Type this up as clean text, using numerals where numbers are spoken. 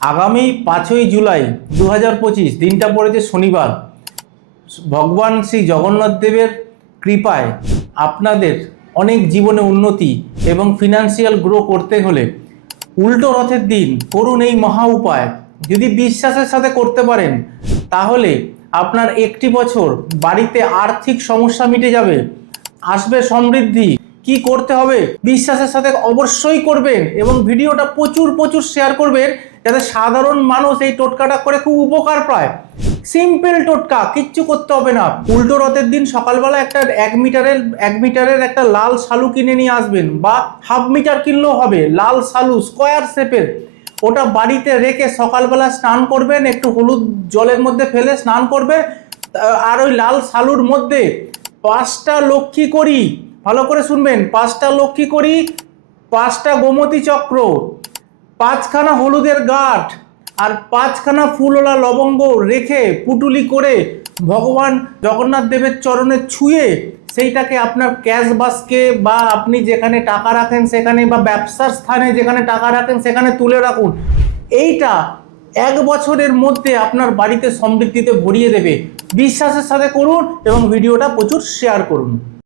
আগামী 5ই জুলাই 2025 দিনটা পড়েছে শনিবার। ভগবান শ্রী জগন্নাথ দেবের কৃপায় আপনাদের অনেক জীবনে উন্নতি এবং ফিনান্সিয়াল গ্রো করতে হলে উল্টো রথের দিন করুন এই মহা উপায়। যদি বিশ্বাসের সাথে করতে পারেন তাহলে আপনার একটি বছর বাড়িতে আর্থিক সমস্যা মিটে যাবে, আসবে সমৃদ্ধি। কি করতে হবে? বিশ্বাসের সাথে অবশ্যই করবেন এবং ভিডিওটা প্রচুর শেয়ার করবেন যাতে সাধারণ মানুষ এই টোটকাটা করে খুব উপকার পায়। সিম্পল টোটকা, কিচ্ছু করতে হবে না। উল্টো রথের দিন সকালবেলা একটা 1 মিটারের একটা লাল শালু কিনে নিয়ে আসবেন, বা হাফ মিটার কিনলেও হবে। লাল শালু স্কোয়ার শেপের, ওটা বাড়িতে রেখে সকালবেলা স্নান করবেন, একটু হলুদ জলের মধ্যে ফেলে স্নান করবেন। আর ওই লাল শালুর মধ্যে 5টা লক্ষ্মী করি, ভালো করে শুনবেন, 5টা লক্ষ্মী করি, 5টা গোমতী চক্র, 5খানা হলুদের গাঁঠ আর 5খানা ফুলওয়ালা লবঙ্গ রেখে পুটুলি করে ভগবান জগন্নাথ দেবের চরণে ছুঁয়ে সেইটাকে আপনার ক্যাশ বাস্কে বা আপনি যেখানে টাকা রাখেন সেখানে, বা ব্যবসার স্থানে যেখানে টাকা রাখেন সেখানে তুলে রাখুন। এইটা 1 বছরের মধ্যে আপনার বাড়িতে সমৃদ্ধিতে ভরিয়ে দেবে। বিশ্বাসের সাথে করুন এবং ভিডিওটা প্রচুর শেয়ার করুন।